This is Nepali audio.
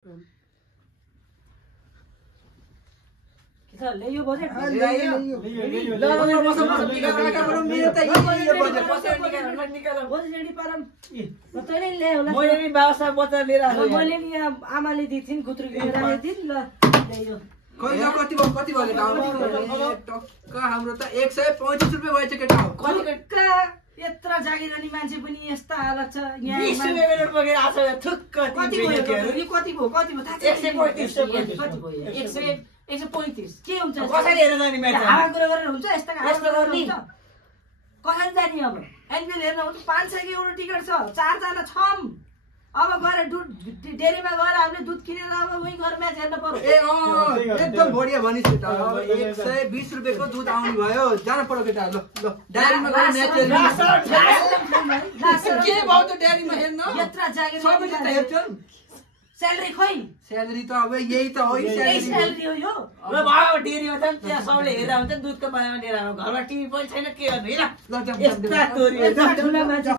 ले यो बजेट ल मेरो त यो बजेट बजेट निकाल बजेट पारम तैले ल्याए होला मैले नि बाबा बच्चा लिएर आएको मैले नि आमाले दिथिन् कुत्री लिएर आइदिन् ल ल्यायो कति भयो टक्क हाम्रो त 135 रुपैयाँ भएछ केटा हो कतिका यत्रो जागिर अनि मान्छे पनि यस्ता हालत छ यहाँ 20 रुपैयाँ नोट बगेर आछ थुक्क कति भयो कति भयो थाहा छ 135 कति भयो 135 के हुन्छ कसरी हेर्न जाने म्याच हावा कुरा गरेर हुन्छ यस्ता हावा गरेर हुन्छ कसरी जाने अब एनबिएल हेर्न हुन्छ 500 को एउटा टिकट छ 4 जना छम अब गएर दुध डेरीमा गएर हामीले दुध किनेर अब वही गएर म्याच हेर्न पर्यो ए एकदम बढिया भनिस् त अब 120 रुपैयाँको दुध आउनु भयो जान पर्यो केटा ल डायरीमा गएर म्याच हेर्न के भयो त डायरीमा हेर्न यत्रा जागिर सबै त हेर्छन् स्यालेरी खोइ स्यालेरी त अब यही त हो स्यालेरी हो यो ल बाबा डेरीमा त त्यहाँ सबले हेरेर हुन्छ दुधको बारेमा लिएर घरमा टिभी पनि छैन के गर्नु हेर ल यस्ता तोरी ठुला मान्छे